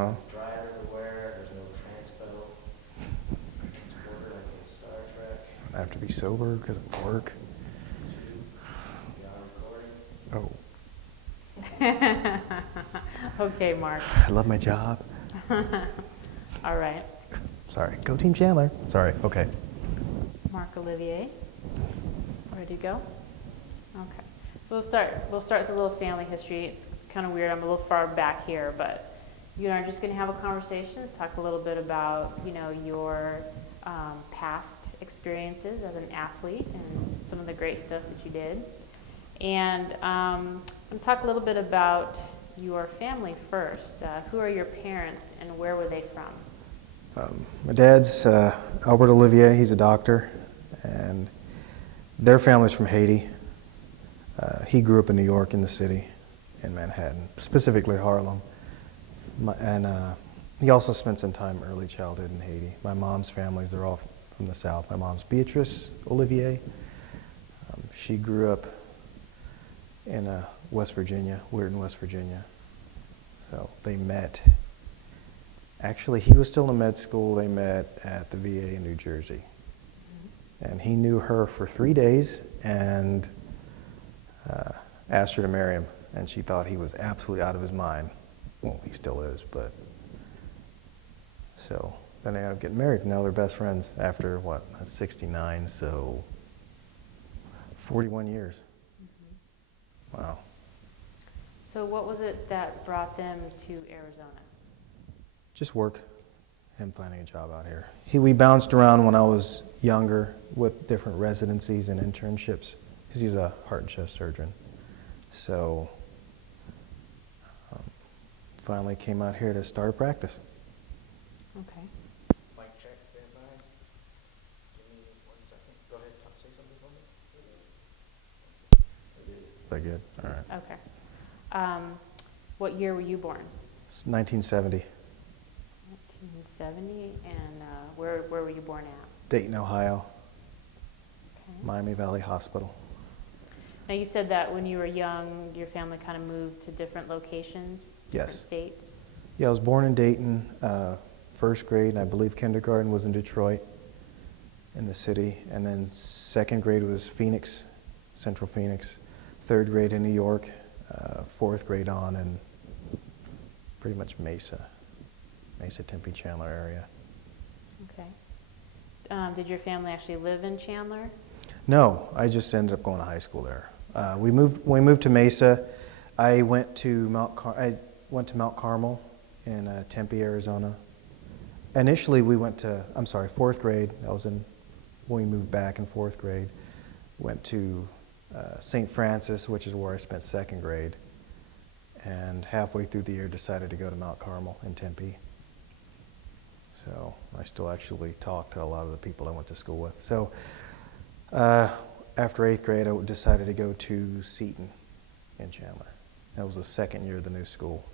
no Uh-huh. drive everywhere. There's no transpedal. It's border like in Star Trek. I have to be sober because of work. 2, beyond recording. Okay, Mark. I love my job. All right. Sorry. Go Team Chandler. Sorry. Okay. Marc Olivier. Ready to go? Okay. So we'll start with a little family history. It's kind of weird. I'm a little far back here, but you and I are just going to have a conversation. Let's talk a little bit about, your past experiences as an athlete and some of the great stuff that you did. And I'm going to talk a little bit about your family first. Who are your parents and where were they from? My dad's Albert Olivier. He's a doctor, and their family's from Haiti. He grew up in New York, in the city, in Manhattan, specifically Harlem. And he also spent some time early childhood in Haiti. My mom's families, they're all from the South. My mom's Beatrice Olivier. She grew up in West Virginia, Weirton, West Virginia. So they met. Actually, he was still in med school. They met at the VA in New Jersey. And he knew her for 3 days and asked her to marry him. And she thought he was absolutely out of his mind. Well, he still is, but. So then they ended up getting married. Now they're best friends after, 69, so 41 years. Mm-hmm. Wow. So what was it that brought them to Arizona? Just work. Him finding a job out here. We bounced around when I was younger with different residencies and internships because he's a heart and chest surgeon. So finally came out here to start a practice. Okay. Mic check, stand by. Give me 1 second. Go ahead, say something for me. Is that good? All right. Okay. What year were you born? It's 1970, 1970, and where were you born at? Dayton, Ohio, Okay. Miami Valley Hospital. Now you said that when you were young, your family kind of moved to different locations, different Yes. states. Yeah, I was born in Dayton, first grade, and I believe kindergarten was in Detroit, in the city, and then second grade was Phoenix, Central Phoenix, third grade in New York, fourth grade on in pretty much Mesa, Tempe, Chandler area. Okay. Did your family actually live in Chandler? No, I just ended up going to high school there. When we moved to Mesa, I went to Mount Carmel in Tempe, Arizona. Initially, we went to, fourth grade. That was when we moved back in fourth grade. Went to St. Francis, which is where I spent second grade. And halfway through the year, decided to go to Mount Carmel in Tempe. So I still actually talk to a lot of the people I went to school with. So after 8th grade, I decided to go to Seton in Chandler. That was the second year of the new school.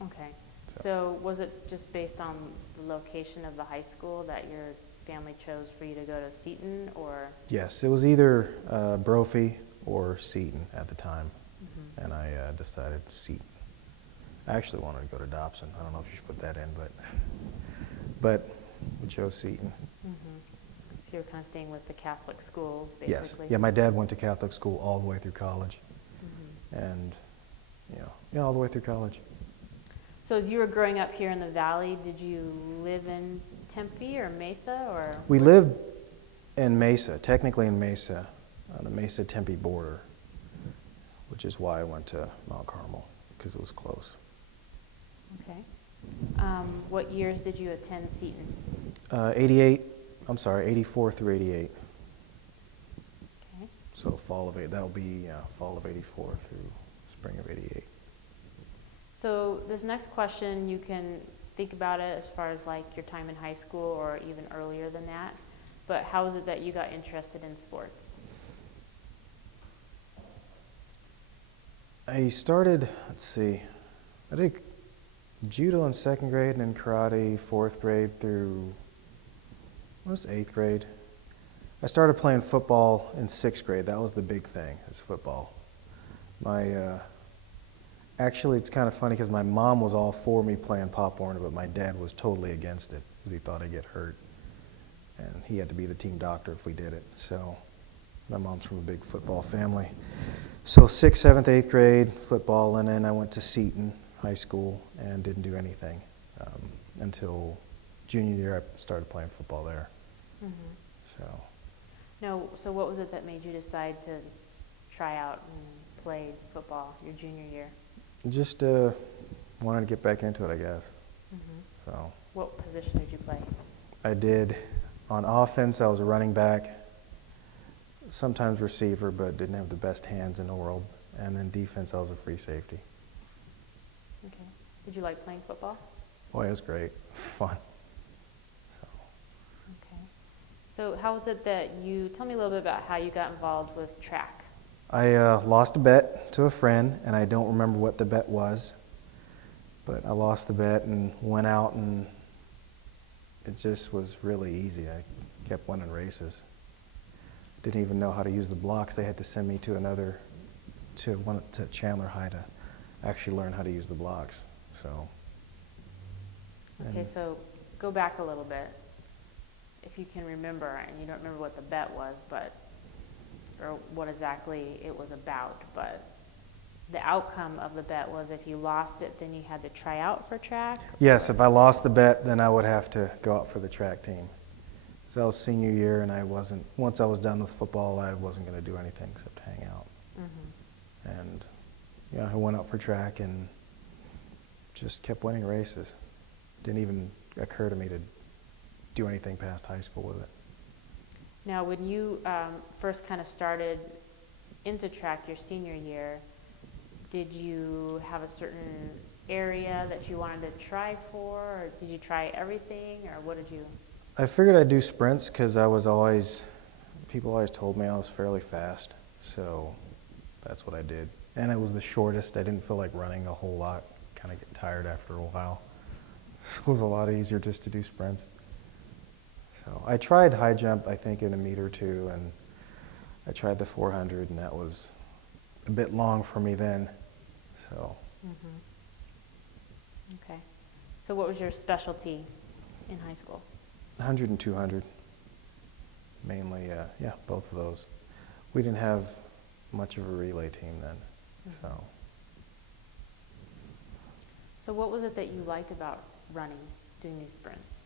Okay. So was it just based on the location of the high school that your family chose for you to go to Seton, or? Yes, it was either Brophy or Seton at the time, and I decided Seton. I actually wanted to go to Dobson. I don't know if you should put that in, but we chose Seton. Mm-hmm. So you were kind of staying with the Catholic schools, Yes. basically? Yeah, my dad went to Catholic school all the way through college, and all the way through college. So as you were growing up here in the Valley, did you live in Tempe or Mesa, or? We lived in Mesa, technically in Mesa, on the Mesa-Tempe border, which is why I went to Mount Carmel, because it was close. Okay. What years did you attend Seton? 84 through 88. Okay. So that'll be fall of 84 through spring of 88. So this next question, you can think about it as far as like your time in high school or even earlier than that, but how is it that you got interested in sports? I started, I did judo in second grade and then karate fourth grade through, 8th grade. I started playing football in 6th grade. That was the big thing, is football. My Actually, it's kind of funny because my mom was all for me playing Pop Warner, but my dad was totally against it because he thought I'd get hurt. And he had to be the team doctor if we did it. So my mom's from a big football family. So 6th, 7th, 8th grade, football, and then I went to Seton High School and didn't do anything until junior year. I started playing football there. Mm-hmm. So. No, so what was it that made you decide to try out and play football your junior year? Just wanted to get back into it, I guess. Mm-hmm. So. What position did you play? I did. On offense, I was a running back, sometimes receiver, but didn't have the best hands in the world. And then defense, I was a free safety. Okay. Did you like playing football? Oh, it was great. It was fun. So. Okay. So how was it that tell me a little bit about how you got involved with track? I lost a bet to a friend, and I don't remember what the bet was, but I lost the bet and went out, and it just was really easy. I kept winning races. Didn't even know how to use the blocks. They had to send me to Chandler High to actually learn how to use the blocks. So. Okay, so go back a little bit. If you can remember, and you don't remember what the bet was, or what exactly it was about, but the outcome of the bet was if you lost it, then you had to try out for track? Yes, if I lost the bet, then I would have to go out for the track team. So that was senior year, and once I was done with football, I wasn't going to do anything except hang out. Mm-hmm. And yeah, I went out for track and just kept winning races. Didn't even occur to me to do anything past high school with it. Now, when you first kind of started into track your senior year, did you have a certain area that you wanted to try for, or did you try everything, or what did you? I figured I'd do sprints because people always told me I was fairly fast, so that's what I did. And it was the shortest. I didn't feel like running a whole lot, kind of get tired after a while. So it was a lot easier just to do sprints. So I tried high jump, I think, in a meet or two, and I tried the 400, and that was a bit long for me then. So. Mm-hmm. Okay. So what was your specialty in high school? 100 and 200. Mainly, both of those. We didn't have much of a relay team then, mm-hmm. So what was it that you liked about running, doing these sprints?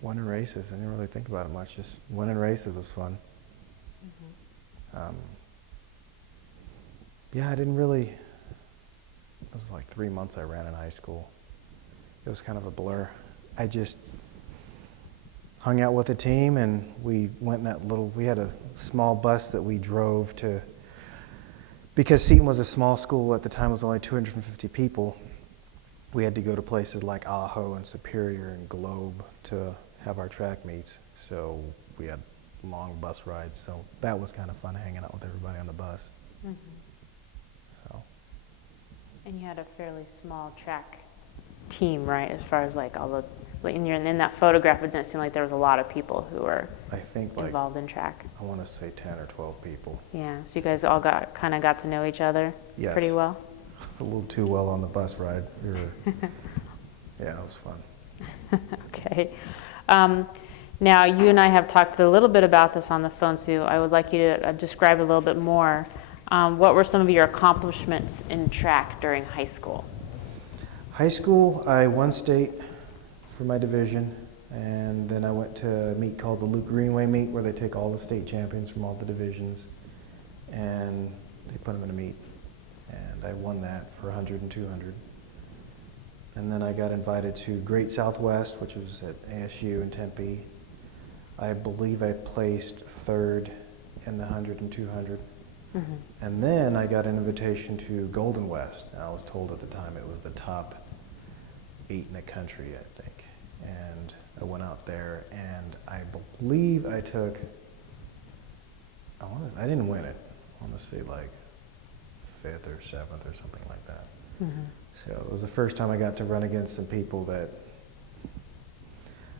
Winning races. I didn't really think about it much. Just winning races was fun. Mm-hmm. I didn't really. It was like 3 months I ran in high school. It was kind of a blur. I just hung out with a team, and we went in we had a small bus that we drove to, because Seton was a small school at the time, it was only 250 people. We had to go to places like Ajo and Superior and Globe to have our track meets. So we had long bus rides. So that was kind of fun, hanging out with everybody on the bus. Mm-hmm. So. And you had a fairly small track team, right? As far as like all the, in that photograph, it didn't seem like there was a lot of people who were involved in track. I want to say 10 or 12 people. Yeah. So you guys all got to know each other pretty well? A little too well on the bus ride. Yeah, it was fun. Okay. Now, you and I have talked a little bit about this on the phone, so I would like you to describe a little bit more. What were some of your accomplishments in track during high school? High school, I won state for my division, and then I went to a meet called the Luke Greenway meet, where they take all the state champions from all the divisions, and they put them in a meet. And I won that for 100 and 200. And then I got invited to Great Southwest, which was at ASU in Tempe. I believe I placed third in the 100 and 200. Mm-hmm. And then I got an invitation to Golden West. And I was told at the time it was the top 8 in the country, I think. And I went out there, and I believe I took, I didn't win it. I want to say like 5th or 7th or something like that. Mm-hmm. So it was the first time I got to run against some people that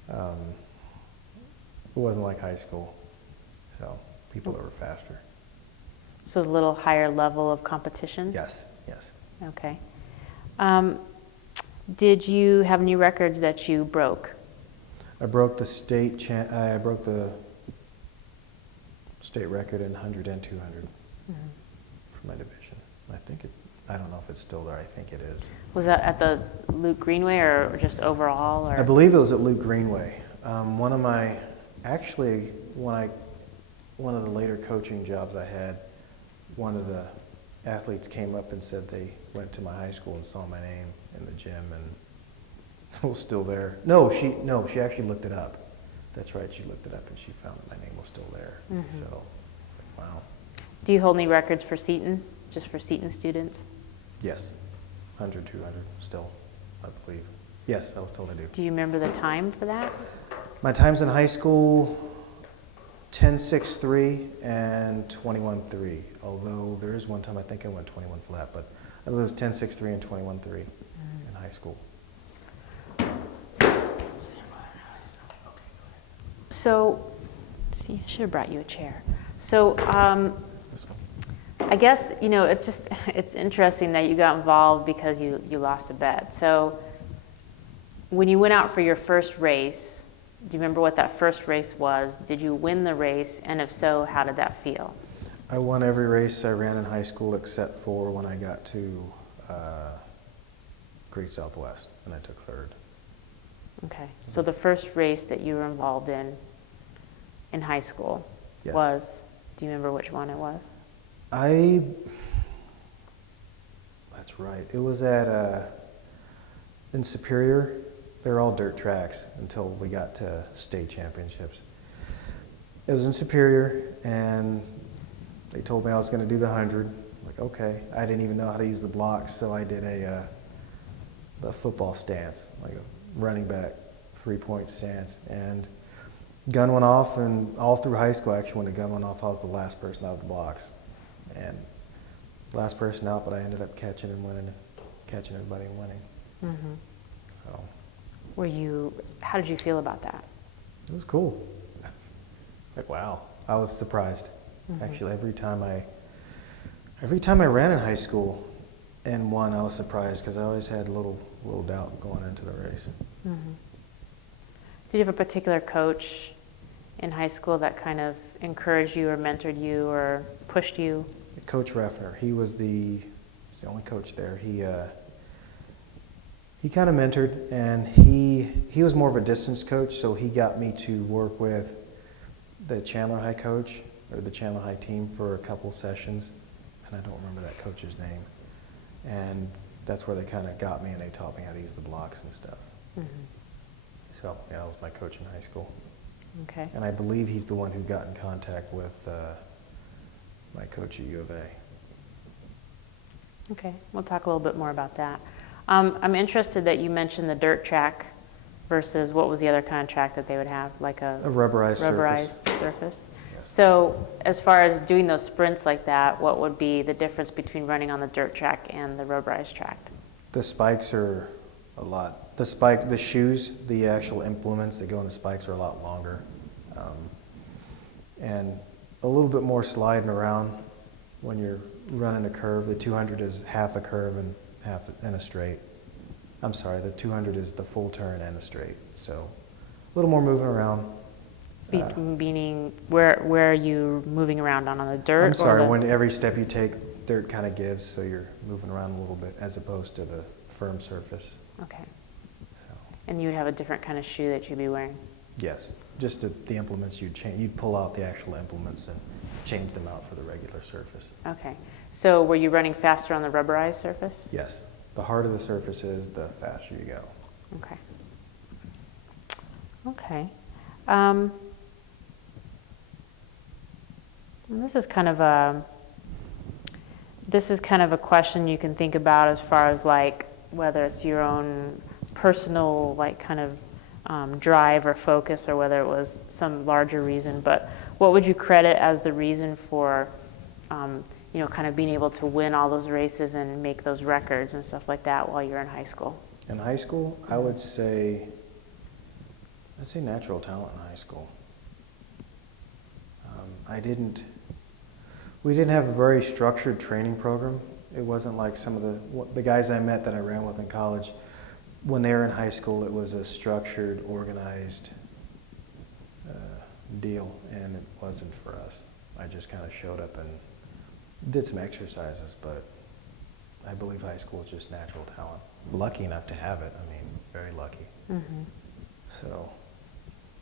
it wasn't like high school. So people that were faster. So it's a little higher level of competition? Yes, yes. Okay. Did you have any records that you broke? I broke the state record in 100 and 200 for my division. I don't know if it's still there. I think it is. Was that at the Luke Greenway or just overall? Or? I believe it was at Luke Greenway. One of the later coaching jobs I had, one of the athletes came up and said they went to my high school and saw my name in the gym and it was still there. No, she actually looked it up. That's right, she looked it up and she found that my name was still there. So, wow. Do you hold any records for Seton, just for Seton students? Yes, 100, 200 still, I believe. Yes, I was told I do. Do you remember the time for that? My times in high school, 10.63 and 21.3. Although there is one time I think I went 21 flat, but it was 10.63 and 21.3 in high school. So, see, I should have brought you a chair. So, I guess, it's interesting that you got involved because you lost a bet. So, when you went out for your first race, do you remember what that first race was? Did you win the race? And if so, how did that feel? I won every race I ran in high school except for when I got to Great Southwest, and I took third. Okay. So the first race that you were involved in high school Yes. was, do you remember which one it was? That's right. It was in Superior. They were all dirt tracks until we got to state championships. It was in Superior, and they told me I was going to do the 100. I'm like, okay. I didn't even know how to use the blocks, so I did the football stance, like a running back 3-point stance. And gun went off, and all through high school, actually, when the gun went off, I was the last person out of the blocks. And last person out, but I ended up catching and winning, catching everybody and winning. Mm-hmm. So. How did you feel about that? It was cool. Like, wow. I was surprised. Actually, every time I ran in high school and won, I was surprised because I always had a little doubt going into the race. Did you have a particular coach in high school that kind of encouraged you or mentored you or pushed you? Coach Reffner, he was the only coach there. He kind of mentored, and he was more of a distance coach, so he got me to work with the Chandler High coach, or the Chandler High team, for a couple sessions, and I don't remember that coach's name. And that's where they kind of got me, and they taught me how to use the blocks and stuff. So, yeah, that was my coach in high school. Okay. And I believe he's the one who got in contact with my coach at U of A. Okay, we'll talk a little bit more about that. I'm interested that you mentioned the dirt track versus what was the other kind of track that they would have, like a rubberized surface. Yes. So as far as doing those sprints like that, what would be the difference between running on the dirt track and the rubberized track? The spikes are a lot. The shoes, the actual implements that go in the spikes are a lot longer. And a little bit more sliding around when you're running a curve. The 200 is half a curve and half and a straight. I'm sorry, the 200 is the full turn and a straight. So a little more moving around. Meaning, where are you moving around on the dirt? I'm sorry, when every step you take, dirt kind of gives, so you're moving around a little bit as opposed to the firm surface. Okay. So. And you would have a different kind of shoe that you'd be wearing? Yes, just the implements you'd pull out the actual implements and change them out for the regular surface. Okay. So were you running faster on the rubberized surface? Yes. The harder the surface is, the faster you go. Okay. Okay. This is kind of a question you can think about as far as like whether it's your own personal like kind of drive or focus, or whether it was some larger reason. But what would you credit as the reason for kind of being able to win all those races and make those records and stuff like that while you're in high school? In high school, I'd say natural talent in high school. We didn't have a very structured training program. It wasn't like some of the guys I met that I ran with in college. When they were in high school, it was a structured, organized deal, and it wasn't for us. I just kind of showed up and did some exercises, but I believe high school is just natural talent. Lucky enough to have it. I mean, very lucky. Mm-hmm. So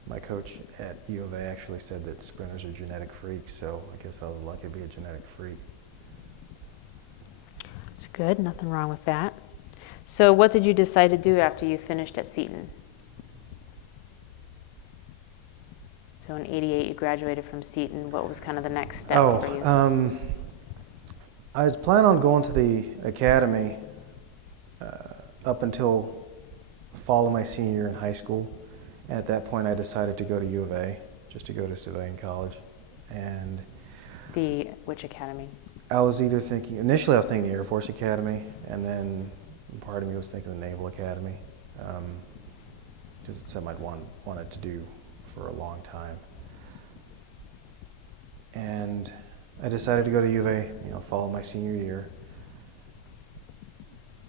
my coach at U of A actually said that sprinters are genetic freaks, so I guess I was lucky to be a genetic freak. It's good, nothing wrong with that. So what did you decide to do after you finished at Seton? So in '88 you graduated from Seton. What was kind of the next step for you? I was planning on going to the academy up until fall of my senior year in high school. And at that point I decided to go to U of A, just to go to civilian college. And Which academy? I was either thinking, initially I was thinking the Air Force Academy, and then part of me was thinking the Naval Academy, because it's something I'd wanted to do for a long time. And I decided to go to U of A, fall of my senior year.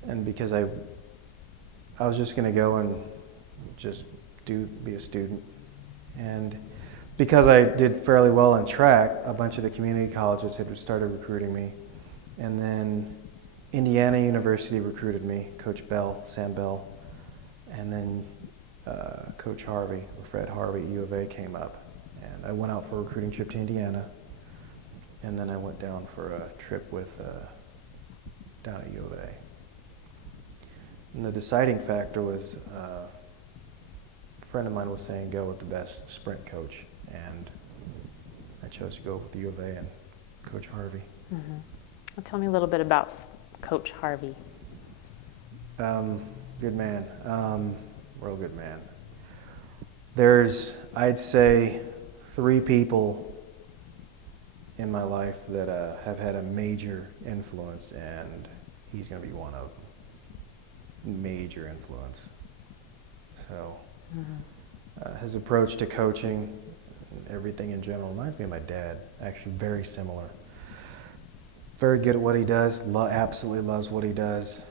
And because I was just going to go and just be a student. And because I did fairly well in track, a bunch of the community colleges had started recruiting me. And then Indiana University recruited me, Coach Bell, Sam Bell. And then Coach Harvey, or Fred Harvey at U of A came up. And I went out for a recruiting trip to Indiana. And then I went down for a trip with down at U of A. And the deciding factor was a friend of mine was saying go with the best sprint coach, and I chose to go with U of A and Coach Harvey. Mm-hmm. Well, tell me a little bit about Coach Harvey. Good man, real good man. There's, I'd say, 3 people in my life that have had a major influence, and he's going to be one of them. Major influence. So his approach to coaching, everything in general, reminds me of my dad. Actually, very similar. Very good at what he does. Absolutely loves what he does.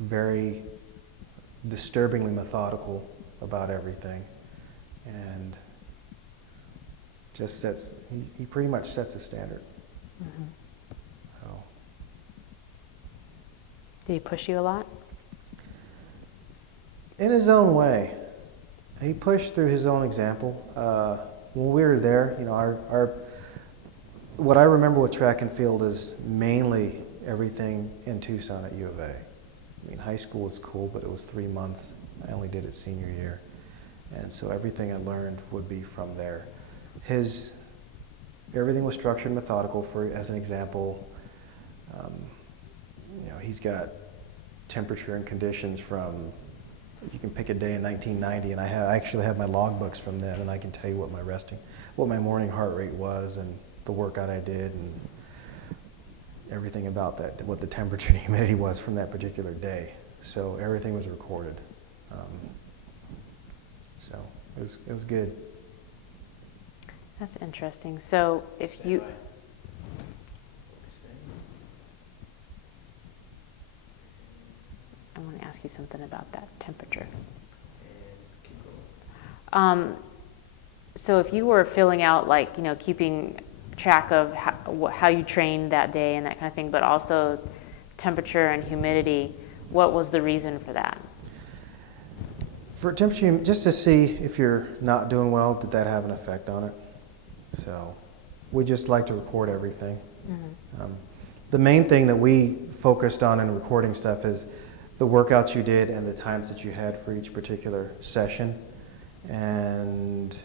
Very disturbingly methodical about everything, and just he pretty much sets a standard. Mm-hmm. So. Did he push you a lot? In his own way. He pushed through his own example. When we were there, what I remember with track and field is mainly everything in Tucson at U of A. I mean, high school was cool, but it was 3 months. I only did it senior year. And so everything I learned would be from there. Everything was structured and methodical. As an example, he's got temperature and conditions from, you can pick a day in 1990, and I actually have my logbooks from then, and I can tell you what my morning heart rate was, and the workout I did, and everything about that, what the temperature and humidity was from that particular day. So everything was recorded. So it was good. That's interesting. So if you... I want to ask you something about that temperature. So if you were filling out, keeping track of how you trained that day and that kind of thing, but also temperature and humidity, what was the reason for that? For temperature, just to see if you're not doing well, did that have an effect on it? So we just like to record everything. Mm-hmm. The main thing that we focused on in recording stuff is the workouts you did and the times that you had for each particular session, and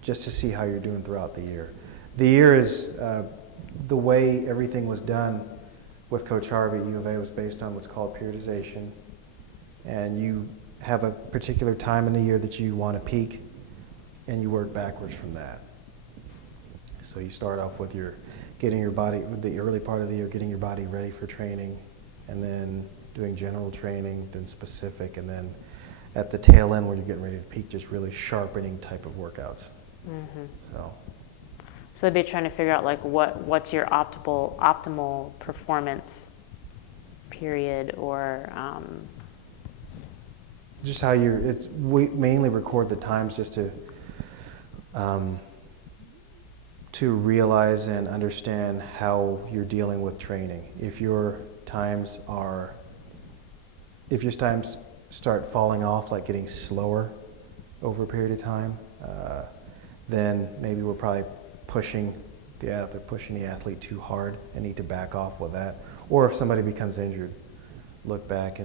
just to see how you're doing throughout the year. The year is, the way everything was done with Coach Harvey at U of A was based on what's called periodization, and you have a particular time in the year that you want to peak, and you work backwards from that. So you start off with getting your body, with the early part of the year, getting your body ready for training, and then doing general training, then specific, and then at the tail end when you're getting ready to peak, just really sharpening type of workouts. Mm-hmm. So they'd be trying to figure out like what's your optimal performance period, or Just how we mainly record the times just to realize and understand how you're dealing with training. If your times start falling off, like getting slower over a period of time, then maybe we're probably pushing the athlete too hard and need to back off with that. Or if somebody becomes injured, look back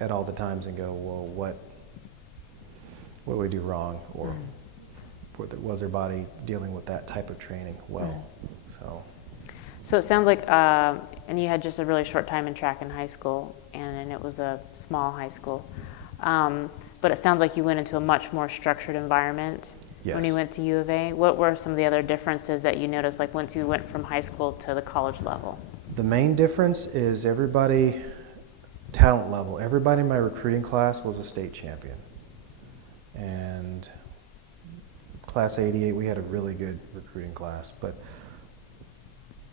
at all the times and go, well, what did we do wrong? Or was their body dealing with that type of training well? So it sounds like, and you had just a really short time in track in high school, and it was a small high school. But it sounds like you went into a much more structured environment. Yes. When you went to U of A. What were some of the other differences that you noticed, like once you went from high school to the college level? The main difference is talent level. Everybody in my recruiting class was a state champion. And class 88, we had a really good recruiting class, but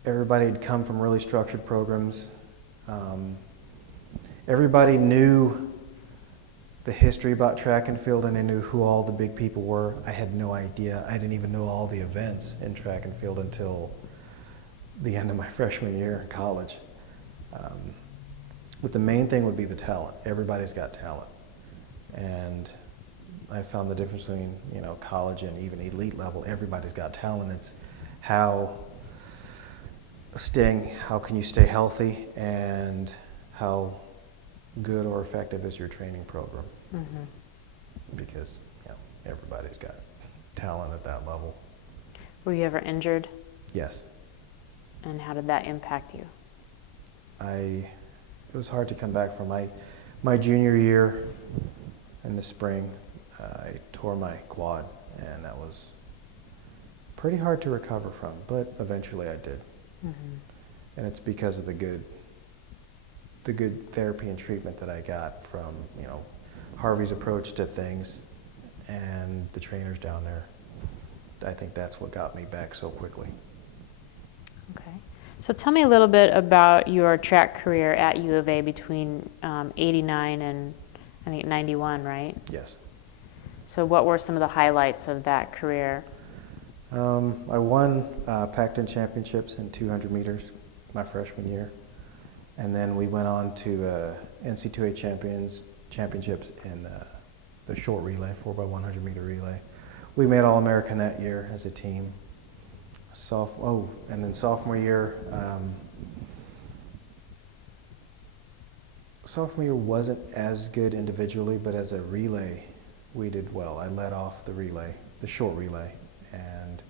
everybody had come from really structured programs. Everybody knew the history about track and field, and they knew who all the big people were. I had no idea. I didn't even know all the events in track and field until the end of my freshman year in college. But the main thing would be the talent. Everybody's got talent. And I found the difference between, college and even elite level. Everybody's got talent. It's how can you stay healthy, and how good or effective is your training program? Because everybody's got talent at that level. Were you ever injured? Yes. And how did that impact you? It was hard to come back from my junior year in the spring. I tore my quad, and that was pretty hard to recover from, but eventually I did. And it's because of the good therapy and treatment that I got from, Harvey's approach to things and the trainers down there. I think that's what got me back so quickly. Okay. So tell me a little bit about your track career at U of A between 89 and I think 91, right? Yes. So what were some of the highlights of that career? I won Pac-10 championships in 200 meters my freshman year. And then we went on to NC2A championships in the short relay, 4x100 meter relay. We made All-American that year as a team. And then sophomore year wasn't as good individually, but as a relay, we did well. I led off the relay, the short relay, and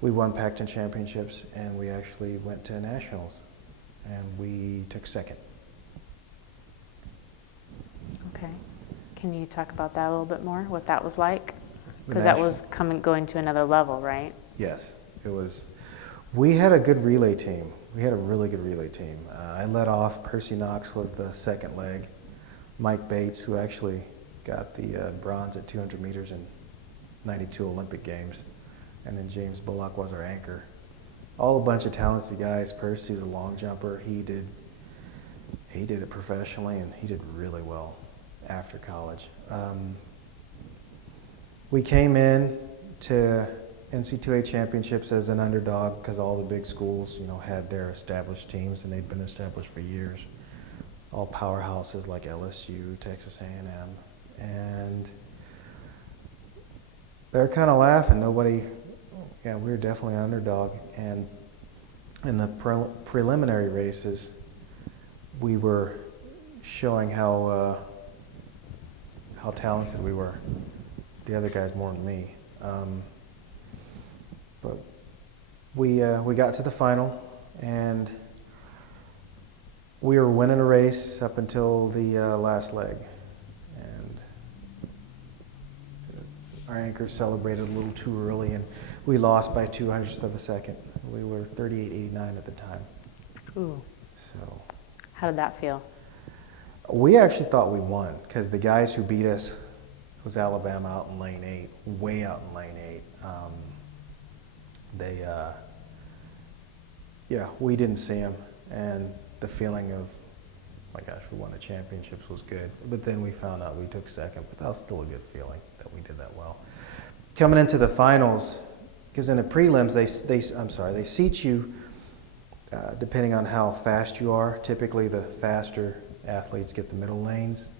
we won Pac-10 championships, and we actually went to nationals, and we took second. Okay. Can you talk about that a little bit more, what that was like? Because that was going to another level, right? Yes, it was. We had a good relay team. We had a really good relay team. I led off. Percy Knox was the second leg. Mike Bates, who actually got the bronze at 200 meters in '92 Olympic Games. And then James Bullock was our anchor. All a bunch of talented guys. Percy's a long jumper. He did it professionally, and he did really well after college. We came in to NC2A championships as an underdog because all the big schools, had their established teams, and they'd been established for years. All powerhouses like LSU, Texas A&M, and they're kind of laughing. We were definitely an underdog. And in the preliminary races, we were showing how talented we were. The other guys more than me. But we got to the final, and we were winning a race up until the last leg. And our anchor celebrated a little too early, and we lost by 0.02 of a second. We were 38.89 at the time. Ooh. So. How did that feel? We actually thought we won, because the guys who beat us was Alabama out in lane 8, way out in lane 8. they, yeah, we didn't see them, and the feeling of, my gosh, we won the championships was good. But then we found out we took second, but that was still a good feeling that we did that well. Coming into the finals, because in the prelims, they seat you depending on how fast you are. Typically, the faster athletes get the middle lanes,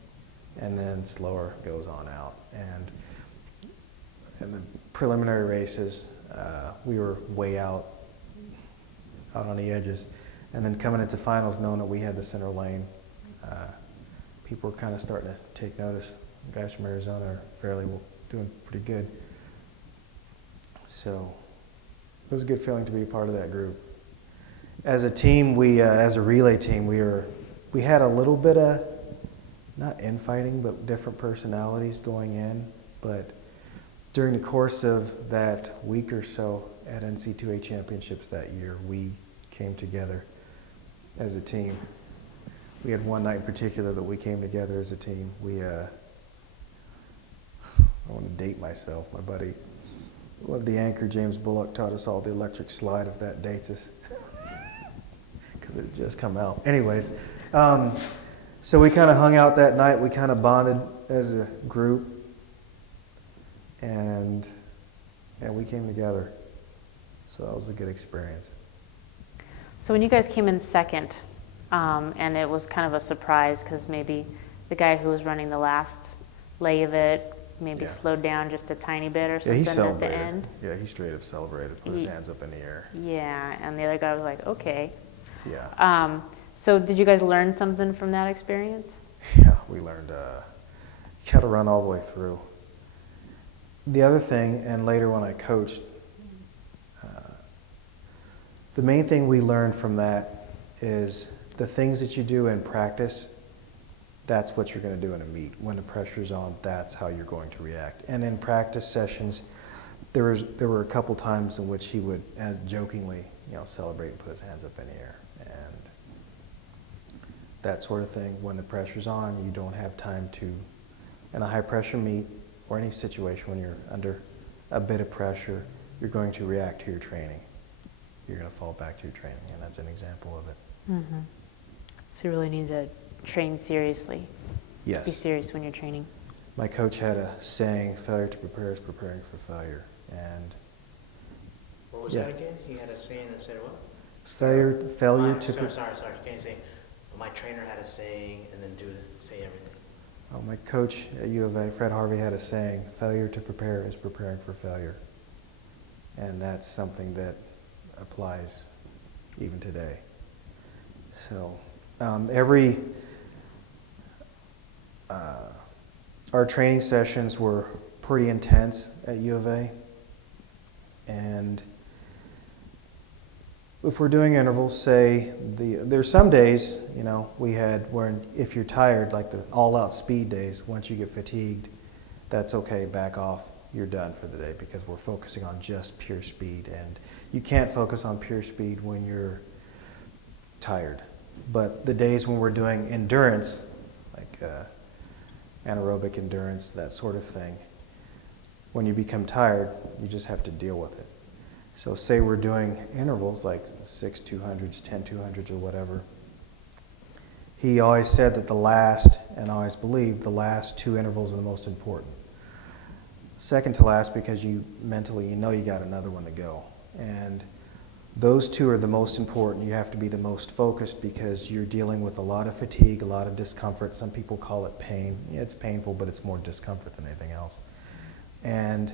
and then slower goes on out. And in the preliminary races, we were way out on the edges. And then coming into finals, knowing that we had the center lane, people were kind of starting to take notice. Guys from Arizona are fairly doing pretty good. So it was a good feeling to be a part of that group. As a team, as a relay team, we had a little bit of, not infighting, but different personalities going in. But during the course of that week or so at NC2A championships that year, we came together as a team. We had one night in particular that we came together as a team. I want to date myself. My buddy, the anchor James Bullock, taught us all the electric slide, if that dates us, because it had just come out. Anyways, so we kind of hung out that night. We kind of bonded as a group, and we came together. So that was a good experience. So when you guys came in second, and it was kind of a surprise because maybe the guy who was running the last leg of it maybe slowed down just a tiny bit or something at the end. Yeah, he straight up celebrated, put his hands up in the air. Yeah, and the other guy was like, okay. Yeah. So did you guys learn something from that experience? Yeah, we learned you got to run all the way through. The other thing, and later when I coached, the main thing we learned from that is the things that you do in practice, that's what you're going to do in a meet. When the pressure's on, that's how you're going to react. And in practice sessions, there were a couple times in which he would, as jokingly, celebrate and put his hands up in the air. And that sort of thing, when the pressure's on, you don't have time to, in a high pressure meet or any situation when you're under a bit of pressure, you're going to react to your training. You're going to fall back to your training, and that's an example of it. Mm-hmm. So you really need to train seriously. Yes. Be serious when you're training. My coach had a saying, failure to prepare is preparing for failure. And what was that again? He had a saying that said what? Failure Sorry, can't say. My trainer had a saying and then say everything. Oh, my coach at U of A, Fred Harvey, had a saying, failure to prepare is preparing for failure. And that's something that applies even today. So our training sessions were pretty intense at U of A. And if we're doing intervals, say, there's some days, we had where if you're tired, like the all-out speed days, once you get fatigued, that's okay, back off, you're done for the day, because we're focusing on just pure speed. And you can't focus on pure speed when you're tired. But the days when we're doing endurance, like anaerobic endurance, that sort of thing, when you become tired, you just have to deal with it. So say we're doing intervals like 6 200s, 10 200s, or whatever. He always said that and I always believed, the last two intervals are the most important. Second to last, because you mentally, you got another one to go. And those two are the most important. You have to be the most focused because you're dealing with a lot of fatigue, a lot of discomfort. Some people call it pain. Yeah, it's painful, but it's more discomfort than anything else. And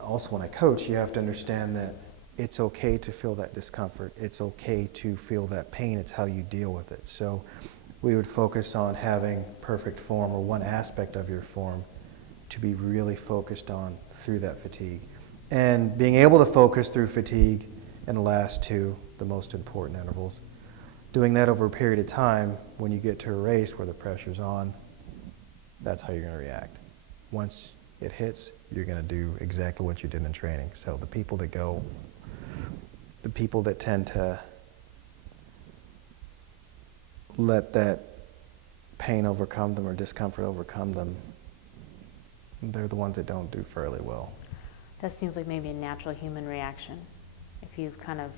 also when I coach, you have to understand that it's okay to feel that discomfort. It's okay to feel that pain. It's how you deal with it. So we would focus on having perfect form, or one aspect of your form, to be really focused on through that fatigue. And being able to focus through fatigue in the last two, the most important intervals. Doing that over a period of time, when you get to a race where the pressure's on, that's how you're going to react. Once it hits, you're going to do exactly what you did in training. So the people that tend to let that pain overcome them or discomfort overcome them, they're the ones that don't do fairly well. that seems like maybe a natural human reaction. If you've kind of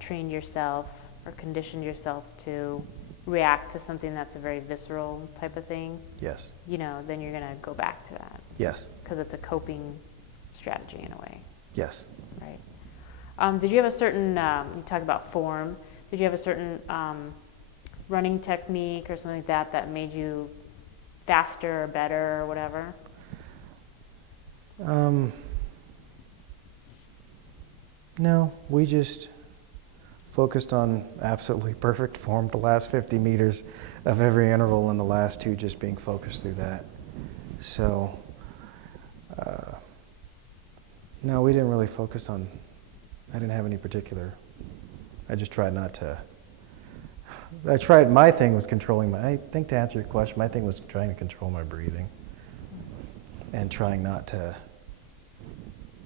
trained yourself or conditioned yourself to react to something that's a very visceral type of thing, Yes. you know, then you're going to go back to that Yes. because it's a coping strategy in a way, Yes. right? Did you have a certain, you talk about form, did you have a certain running technique or something like that that made you faster or better or whatever? No, we just focused on absolutely perfect form the last 50 meters of every interval and the last two just being focused through that. So, no, we didn't really focus on, I didn't have any particular, I just tried not to, my thing was controlling I think to answer your question, my thing was trying to control my breathing and trying not to,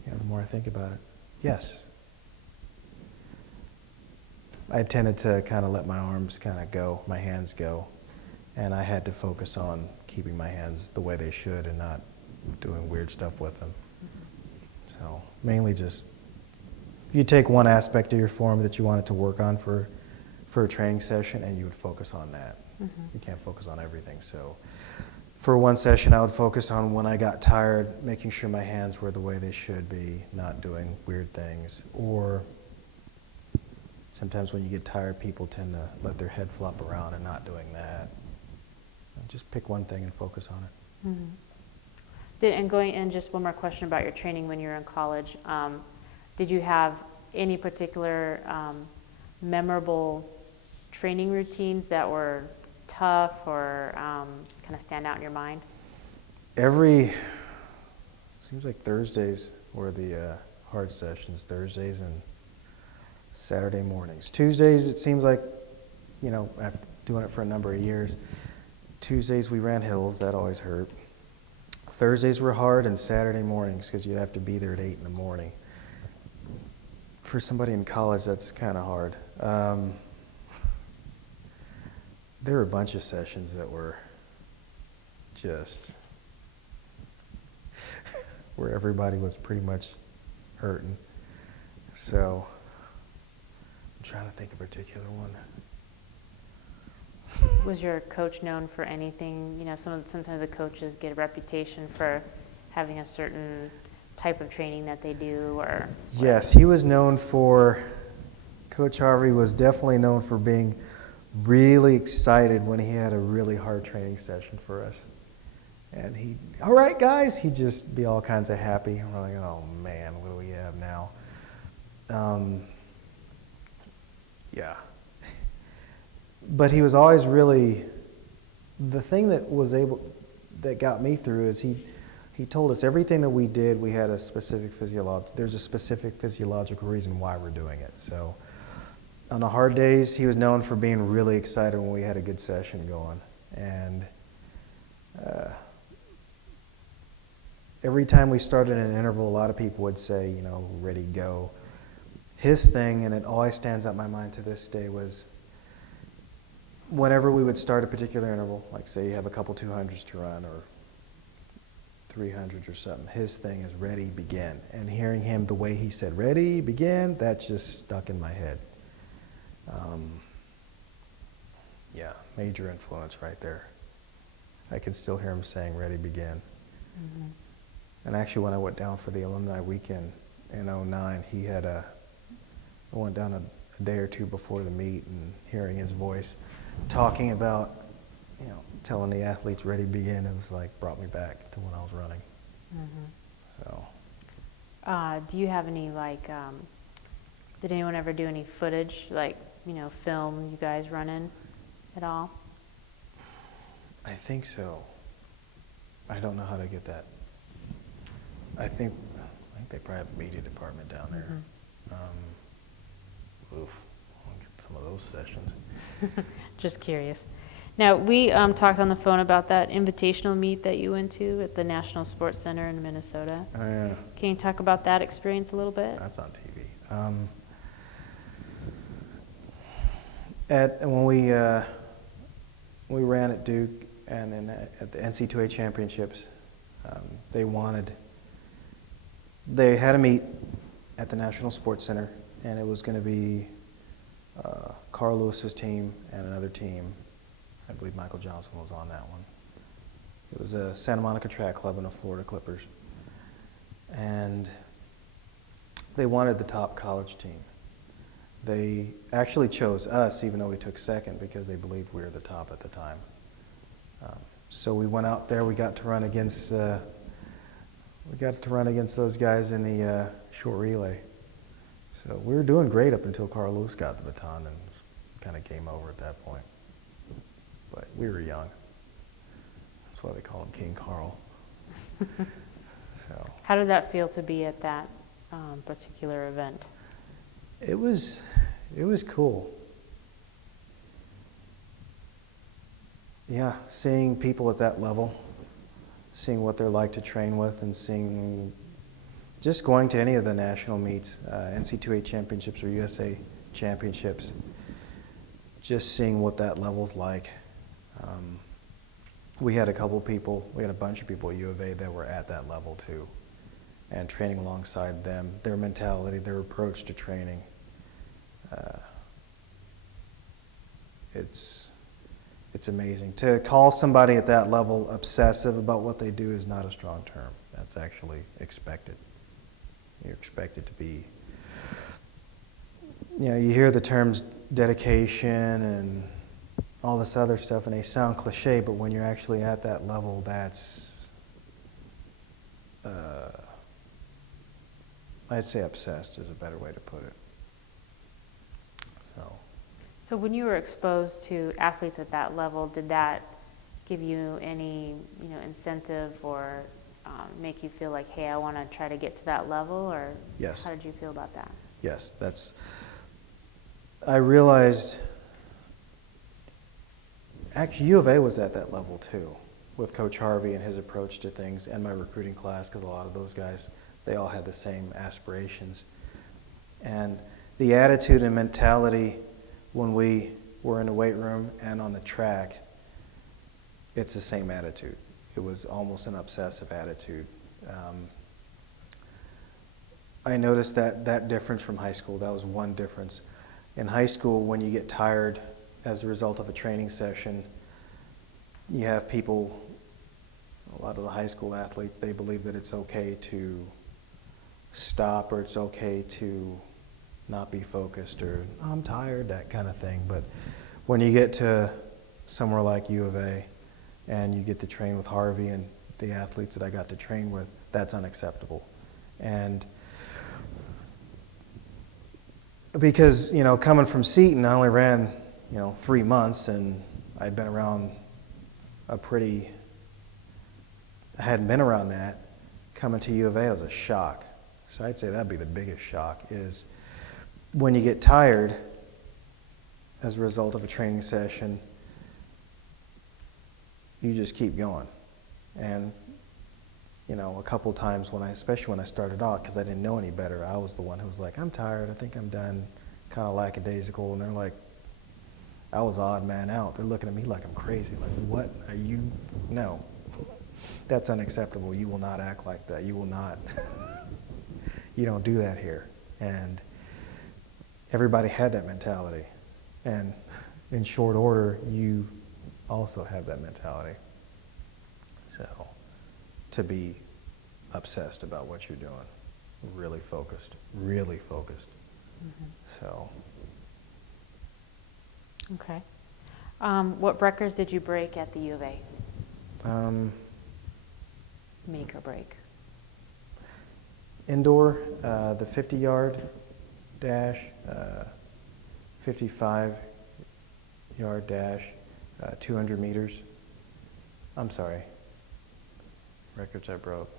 the more I think about it, yes. I tended to kind of let my arms kind of go, my hands go, and I had to focus on keeping my hands the way they should and not doing weird stuff with them. So mainly just, you take one aspect of your form that you wanted to work on for a training session and you would focus on that. You can't focus on everything. So for one session I would focus on when I got tired, making sure my hands were the way they should be, not doing weird things. Or sometimes when you get tired, people tend to let their head flop around and not doing that. Just pick one thing and focus on it. And just one more question about your training when you were in college. Did you have any particular memorable training routines that were tough or kind of stand out in your mind? Seems like Thursdays were the hard sessions, Thursdays and Saturday mornings. Tuesdays, it seems like, after doing it for a number of years, Tuesdays we ran hills, that always hurt. Thursdays were hard, and Saturday mornings, because you'd have to be there at 8 in the morning. For somebody in college, that's kind of hard. There were a bunch of sessions that were just where everybody was pretty much hurting. So I'm trying to think of a particular one. Was your coach known for anything? Sometimes the coaches get a reputation for having a certain type of training that they do, or yes, he was known for. Coach Harvey was definitely known for being really excited when he had a really hard training session for us. And all right, guys, he'd just be all kinds of happy. And we're like, oh man, what do we have now? Yeah. But he was always really, the thing that got me through is he told us everything that we did, we had there's a specific physiological reason why we're doing it. So on the hard days, he was known for being really excited when we had a good session going. And every time we started an interval, a lot of people would say, ready, go. His thing, and it always stands out in my mind to this day, was whenever we would start a particular interval, like say you have a couple 200s to run or 300s or something, his thing is ready, begin. And hearing him the way he said, ready, begin, that just stuck in my head. Yeah, major influence right there. I can still hear him saying, ready, begin. And actually when I went down for the alumni weekend in 2009, I went down a day or two before the meet and hearing his voice talking about, telling the athletes ready, begin, it was like brought me back to when I was running. So. Do you have any did anyone ever do any footage, film you guys running at all? I think so. I don't know how to get that. I think they probably have a media department down there. I'll get some of those sessions. Just curious. Now, we talked on the phone about that invitational meet that you went to at the National Sports Center in Minnesota. Oh, yeah. Can you talk about that experience a little bit? That's on TV. When we ran at Duke and then at the NC2A championships, they wanted They had a meet at the National Sports Center, and it was going to be Carl Lewis's team and another team. I believe Michael Johnson was on that one. It was a Santa Monica Track Club and a Florida Clippers. And they wanted the top college team. They actually chose us, even though we took second, because they believed we were the top at the time. So we went out there. We got to run against those guys in the short relay. So we were doing great up until Carl Lewis got the baton, and it was kind of game over at that point. But we were young. That's why they call him King Carl. So How did that feel to be at that particular event? it was cool. Yeah, seeing people at that level, seeing what they're like to train with, and seeing, just going to any of the national meets, NC2A championships or USA championships, just seeing what that level's like. We had a bunch of people at U of A that were at that level too, and training alongside them, their mentality, their approach to training. It's amazing. To call somebody at that level obsessive about what they do is not a strong term. That's actually expected. You're expected to be, you hear the terms dedication and all this other stuff, and they sound cliche, but when you're actually at that level, that's, I'd say obsessed is a better way to put it. So when you were exposed to athletes at that level, did that give you any, incentive or make you feel like, hey, I want to try to get to that level? Or Yes. How did you feel about that? Yes, I realized, actually U of A was at that level too, with Coach Harvey and his approach to things, and my recruiting class, because a lot of those guys, they all had the same aspirations. And the attitude and mentality when we were in the weight room and on the track, it's the same attitude. It was almost an obsessive attitude. I noticed that difference from high school. That was one difference. In high school, when you get tired as a result of a training session, you have people, a lot of the high school athletes, they believe that it's okay to stop, or it's okay to not be focused, or I'm tired, that kind of thing. But when you get to somewhere like U of A and you get to train with Harvey and the athletes that I got to train with, that's unacceptable. And because, coming from Seton, I only ran, 3 months, and I'd been around I hadn't been around that. Coming to U of A was a shock. So I'd say that'd be the biggest shock, is when you get tired as a result of a training session, you just keep going. And, a couple times especially when I started off, because I didn't know any better, I was the one who was like, I'm tired, I think I'm done, kind of lackadaisical. And they're like, I was odd man out. They're looking at me like I'm crazy. Like, what are you? No, that's unacceptable. You will not act like that. You will not, you don't do that here. And everybody had that mentality. And in short order, you also have that mentality. So to be obsessed about what you're doing, really focused. Mm-hmm. So. Okay. What records did you break at the U of A? Make or break? Indoor, the 50-yard dash, 55-yard dash, 200 meters. I'm sorry. Records I broke.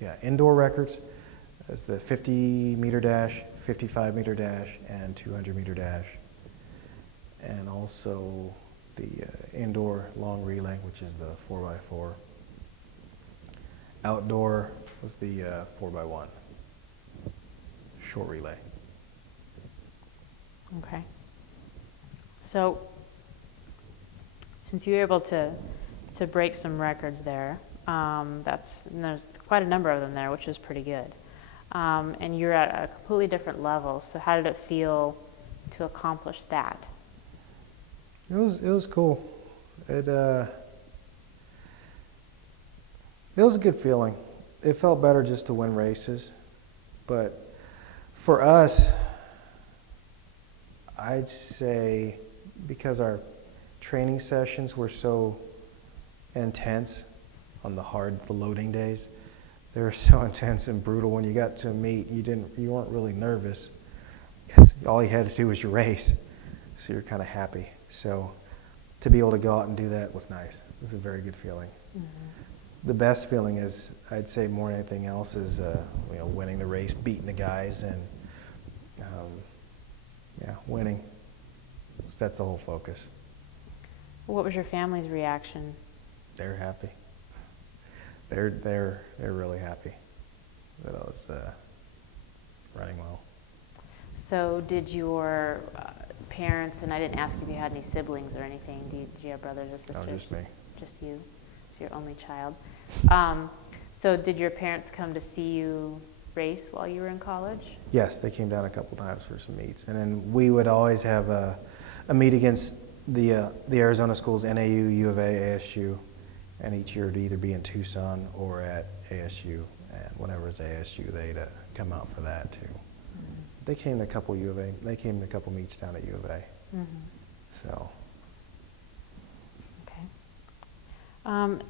Yeah, indoor records is the 50-meter dash, 55-meter dash, and 200-meter dash. And also the indoor long relay, which is the 4x4. Outdoor was the 4x1, short relay. Okay. So, since you were able to break some records there, there's quite a number of them there, which is pretty good. and you're at a completely different level. So how did it feel to accomplish that? It was cool. It was a good feeling. It felt better just to win races, but for us, I'd say because our training sessions were so intense on the loading days, they were so intense and brutal. When you got to meet, you weren't really nervous because all you had to do was your race, so you're kind of happy. So to be able to go out and do that was nice. It was a very good feeling. Mm-hmm. The best feeling is, I'd say more than anything else, is winning the race, beating the guys, and winning. So that's the whole focus. What was your family's reaction? They're happy. They're really happy that I was running well. So did your parents, and I didn't ask if you had any siblings or anything, did you have brothers or sisters? No, just me. Just you? So your only child. So did your parents come to see you race while you were in college? Yes, they came down a couple times for some meets. And then we would always have a meet against the Arizona schools, NAU, U of A, ASU. And each year it would either be in Tucson or at ASU. And whenever it's ASU, they'd come out for that too. Mm-hmm. They came to a couple they came to a couple meets down at U of A. Mm-hmm. So.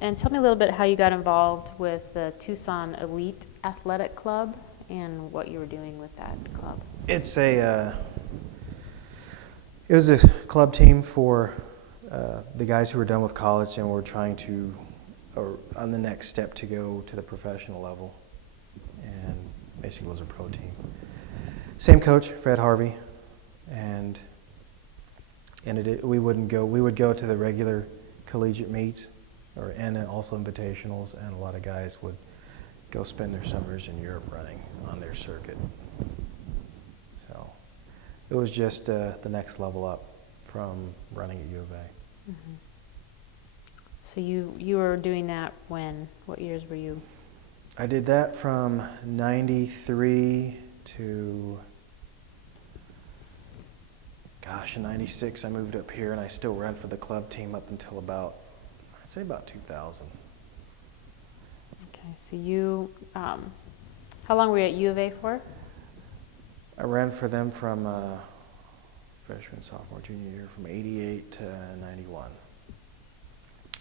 And tell me a little bit how you got involved with the Tucson Elite Athletic Club and what you were doing with that club. It was a club team for the guys who were done with college and were trying to, or on the next step to go to the professional level, and basically it was a pro team. Same coach, Fred Harvey, and we would go to the regular collegiate meets, and also invitationals, and a lot of guys would go spend their summers in Europe running on their circuit. So it was just the next level up from running at U of A. Mm-hmm. So you were doing that when? What years were you? I did that from 93 to, in 96 I moved up here, and I still ran for the club team up until I'd say about 2000. Okay, so you, how long were you at U of A for? I ran for them from freshman, sophomore, junior year, from 88 to 91.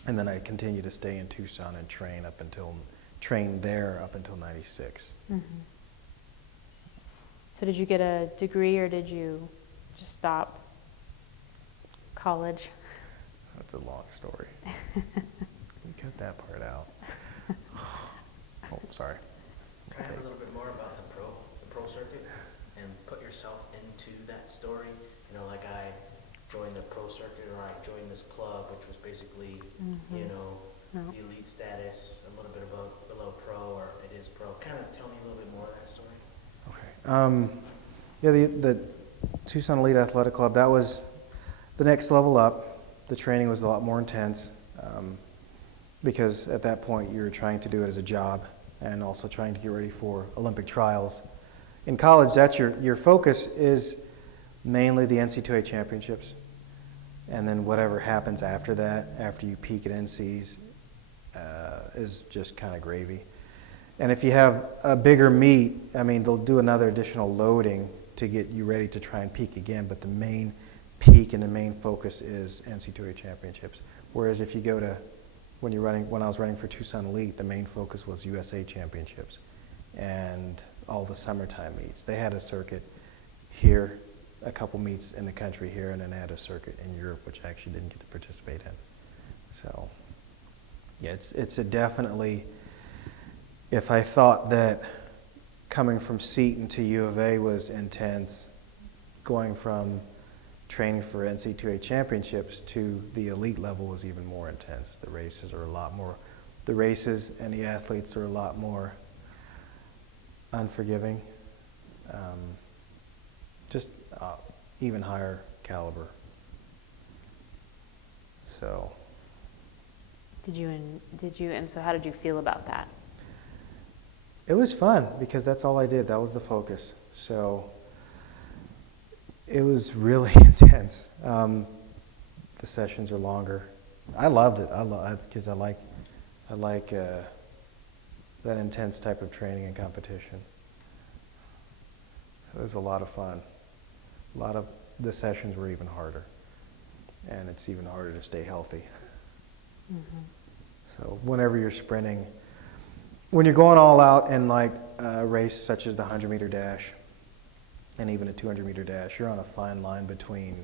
And then I continued to stay in Tucson and train there up until 96. Mm-hmm. So did you get a degree, or did you just stop college? That's a long story. Cut that part out. Oh, sorry. Can I have a little bit more about the pro circuit, and put yourself into that story? Like I joined the pro circuit, or I joined this club, which was basically, the elite status, a little bit below pro, or it is pro. Kind of tell me a little bit more of that story. Okay. The Tucson Elite Athletic Club, that was the next level up. The training was a lot more intense because at that point you were trying to do it as a job and also trying to get ready for Olympic trials. In college, that's your focus is mainly the NC2A championships, and then whatever happens after that, after you peak at NCs, is just kind of gravy. And if you have a bigger meet, they'll do another additional loading to get you ready to try and peak again, but the main peak and the main focus is NC2A championships. Whereas if you go to, when I was running for Tucson Elite, the main focus was USA championships and all the summertime meets. They had a circuit here, a couple meets in the country here, and then they had a circuit in Europe, which I actually didn't get to participate in. So, yeah, it's a definitely, if I thought that coming from Seton to U of A was intense, going from training for NC2A championships to the elite level was even more intense. The races and the athletes are a lot more unforgiving, just even higher caliber. So. And so how did you feel about that? It was fun because that's all I did. That was the focus. So it was really intense. The sessions are longer. I loved it. Because I like that intense type of training and competition. It was a lot of fun. A lot of the sessions were even harder, and it's even harder to stay healthy. Mm-hmm. So whenever you're sprinting, when you're going all out in like a race such as the 100-meter dash and even a 200-meter dash, you're on a fine line between,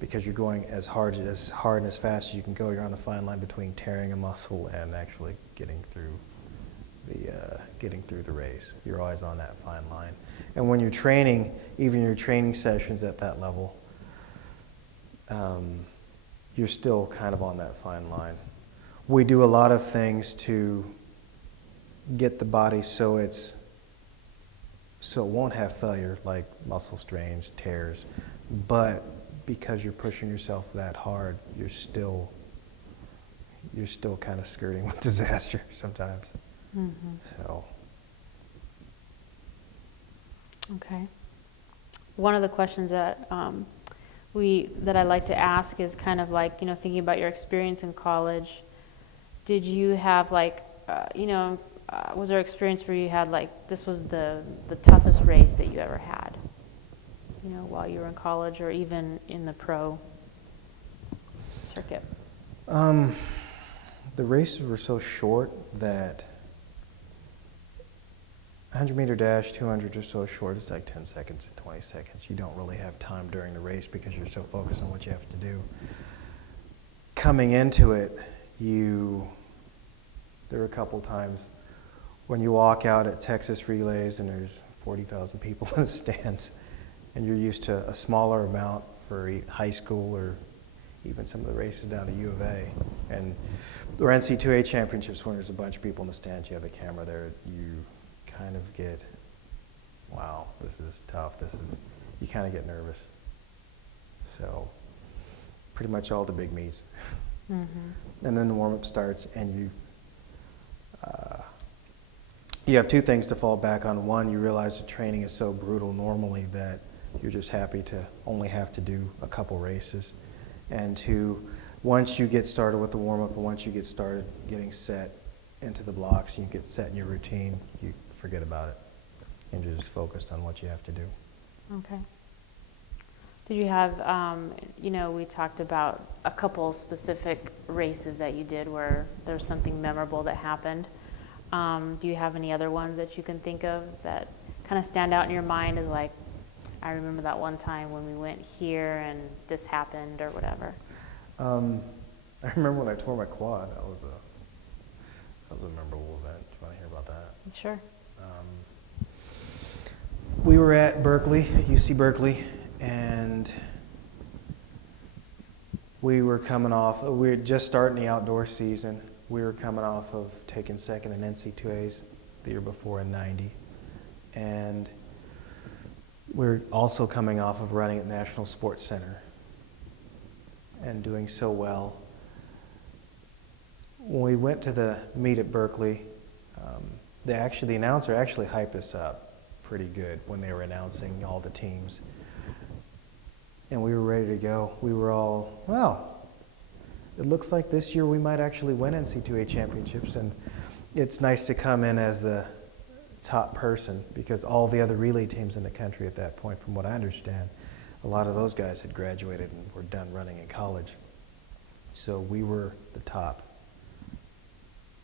because you're going as hard and as fast as you can go, you're on a fine line between tearing a muscle and actually getting through the race. You're always on that fine line. And when you're training, even your training sessions at that level, you're still kind of on that fine line. We do a lot of things to get the body so it won't have failure, like muscle strains, tears, but because you're pushing yourself that hard, you're still kind of skirting with disaster sometimes. Mm-hmm. So. Okay. One of the questions that that I like to ask is kind of like, thinking about your experience in college. Did you have like, was there an experience where you had like, this was the toughest race that you ever had, while you were in college or even in the pro circuit? The races were so short that 100-meter dash, 200 are so short, it's like 10 seconds and 20 seconds. You don't really have time during the race because you're so focused on what you have to do. Coming into it, there were a couple times when you walk out at Texas relays and there's 40,000 people in the stands, and you're used to a smaller amount for high school or even some of the races down to U of A. And the NC2A championships, when there's a bunch of people in the stands, you have a camera there, you kind of get, wow, this is tough. You kind of get nervous. So pretty much all the big meets. Mm-hmm. And then the warm-up starts, and you have two things to fall back on. One, you realize the training is so brutal normally that you're just happy to only have to do a couple races. And two, once you get started with the warm-up and once you get started getting set into the blocks, you get set in your routine, you forget about it, and you're just focused on what you have to do. Okay. Did you have, we talked about a couple specific races that you did where there's something memorable that happened. Do you have any other ones that you can think of that kind of stand out in your mind as like, I remember that one time when we went here and this happened or whatever? I remember when I tore my quad. That was a memorable event. Do you want to hear about that? Sure. We were at Berkeley, UC Berkeley, and we were just starting the outdoor season. We were coming off of taking second in NC2As the year before in 90. And we're also coming off of running at National Sports Center and doing so well. When we went to the meet at Berkeley, the announcer actually hyped us up pretty good when they were announcing all the teams. And we were ready to go. We were all, wow, it looks like this year we might actually win NC2A championships. And it's nice to come in as the top person because all the other relay teams in the country at that point, from what I understand, a lot of those guys had graduated and were done running in college. So we were the top.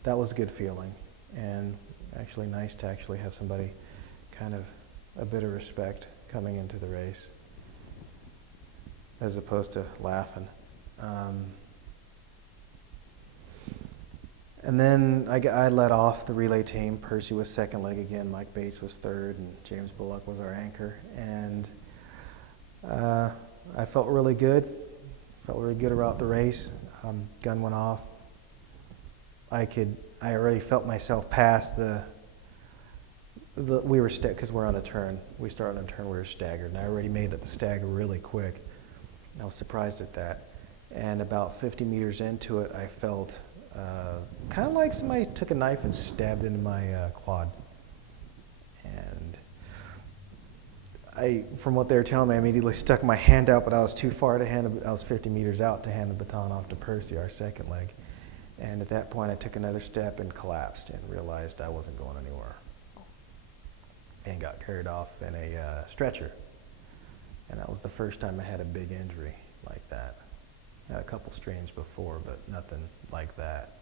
That was a good feeling, and actually nice to actually have somebody kind of a bit of respect coming into the race as opposed to laughing. And then I led off the relay team. Percy was second leg again, Mike Bates was third, and James Bullock was our anchor. And I felt really good. Felt really good about the race. Gun went off. I already felt myself past we were because we're on a turn. We started on a turn, we were staggered, and I already made it the stagger really quick. I was surprised at that. And about 50 meters into it, I felt kind of like somebody took a knife and stabbed into my quad. from what they were telling me, I immediately stuck my hand out, but I was too far to hand. I was 50 meters out to hand the baton off to Percy, our second leg. And at that point, I took another step and collapsed and realized I wasn't going anywhere. And got carried off in a stretcher. And that was the first time I had a big injury like that. I had a couple strains before, but nothing like that.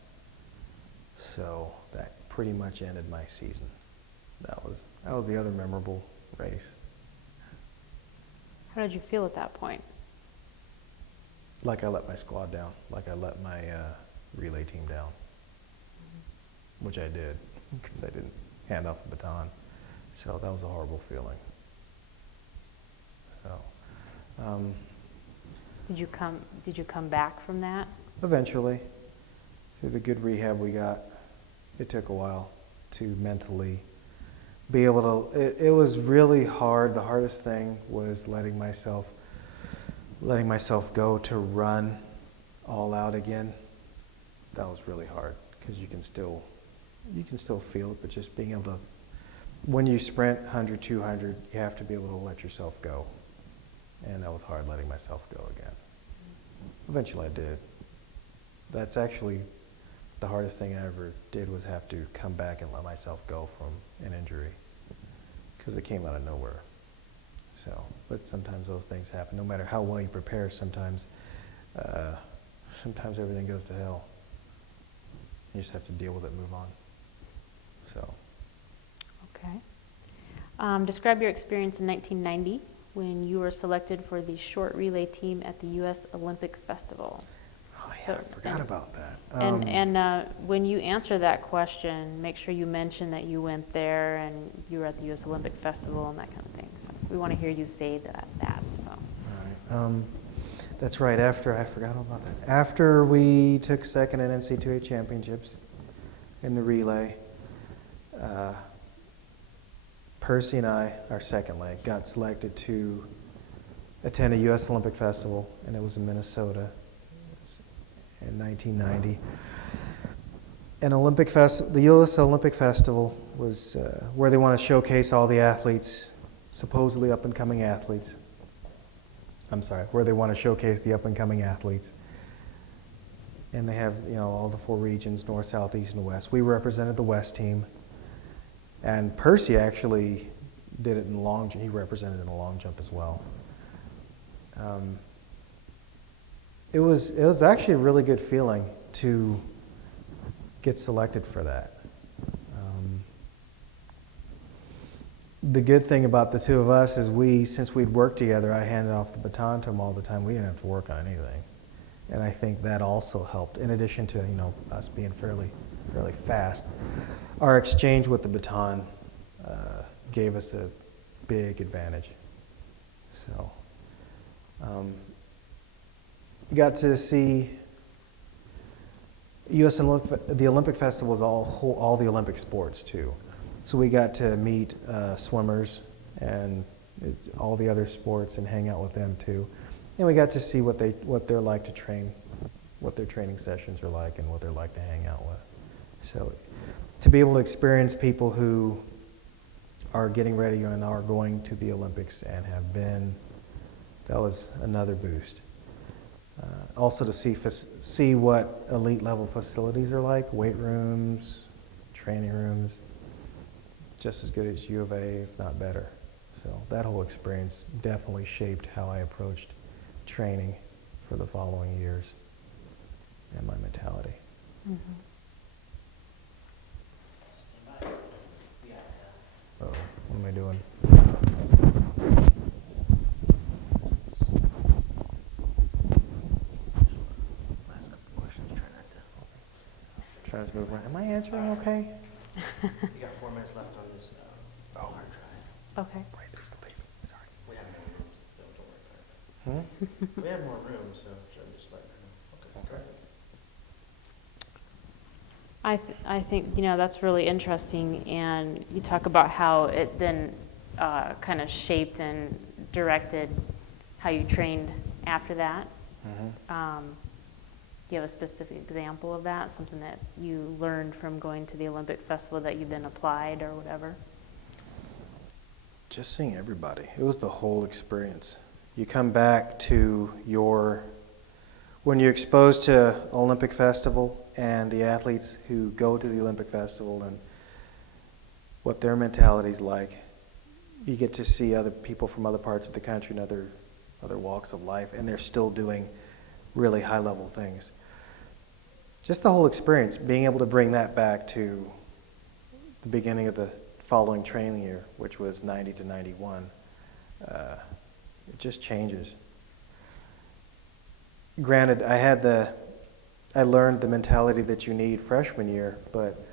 So that pretty much ended my season. That was the other memorable race. How did you feel at that point? Like I let my squad down, like I let my relay team down, which I did because I didn't hand off the baton. So that was a horrible feeling. So, Did you come back from that? eventually, through the good rehab we got, it took a while to mentally be able to, it was really hard. The hardest thing was letting myself go to run all out again. That was really hard because you can still feel it, but just being able to, when you sprint 100, 200, you have to be able to let yourself go. And that was hard, letting myself go again. Eventually I did. That's actually the hardest thing I ever did, was have to come back and let myself go from an injury, because it came out of nowhere. So, but sometimes those things happen. No matter how well you prepare, sometimes everything goes to hell. You just have to deal with it and move on. So. Okay. Describe your experience in 1990 when you were selected for the short relay team at the U.S. Olympic Festival. Oh yeah, So, I forgot about that. When you answer that question, make sure you mention that you went there and you were at the U.S. Olympic Festival and that kind of thing. So we want to hear you say that. So. All right. That's right. I forgot all about that. After we took second at NCAA championships in the relay, Percy and I, our second leg, got selected to attend a U.S. Olympic Festival, and it was in Minnesota in 1990. The U.S. Olympic Festival was where they want to showcase all the athletes, supposedly up-and-coming athletes. Where they want to showcase the up-and-coming athletes. And they have, all the 4 regions, north, south, east, and west. We represented the west team. And Percy actually did it in the long jump. He represented in the long jump as well. It was actually a really good feeling to get selected for that. The good thing about the two of us is since we'd worked together, I handed off the baton to him all the time. We didn't have to work on anything. And I think that also helped, in addition to, us being fairly fast. Our exchange with the baton gave us a big advantage. So, got to see the Olympic Festival is all the Olympic sports too. So we got to meet swimmers and all the other sports and hang out with them too. And we got to see what they're like to train, what their training sessions are like, and what they're like to hang out with. So to be able to experience people who are getting ready and are going to the Olympics and have been, that was another boost. Also to see what elite level facilities are like, weight rooms, training rooms, just as good as U of A, if not better. So that whole experience definitely shaped how I approached training for the following years and my mentality. Mm-hmm. Oh, what am I doing? Last couple questions. Try not to. Try to move around. Am I answering okay? You got 4 minutes left on this hard drive. Okay. Right, there's the tape. Sorry. We have more rooms, so don't worry about it. We have more rooms, so I'm just letting her know. Okay. I think, that's really interesting, and you talk about how it then kind of shaped and directed how you trained after that. Mm-hmm. Do you have a specific example of that, something that you learned from going to the Olympic Festival that you then applied or whatever? Just seeing everybody. It was the whole experience. You come back to when you're exposed to Olympic Festival and the athletes who go to the Olympic Festival and what their mentality's like, you get to see other people from other parts of the country and other walks of life, and they're still doing really high-level things. Just the whole experience, being able to bring that back to the beginning of the following training year, which was 90 to 91, it just changes. Granted, I learned the mentality that you need freshman year, but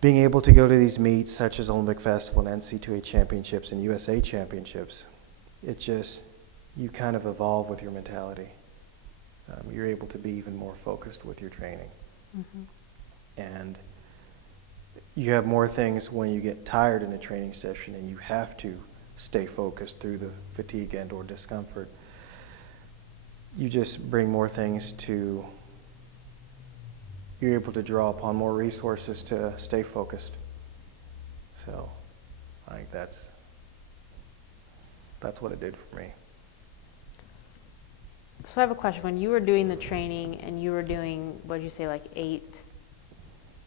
being able to go to these meets such as Olympic Festival and NC2A championships and USA championships, you kind of evolve with your mentality. You're able to be even more focused with your training. Mm-hmm. And you have more things when you get tired in a training session and you have to stay focused through the fatigue and or discomfort. You just bring more things you're able to draw upon more resources to stay focused. So I think that's what it did for me. So I have a question. When you were doing the training and you were doing, what did you say, like 8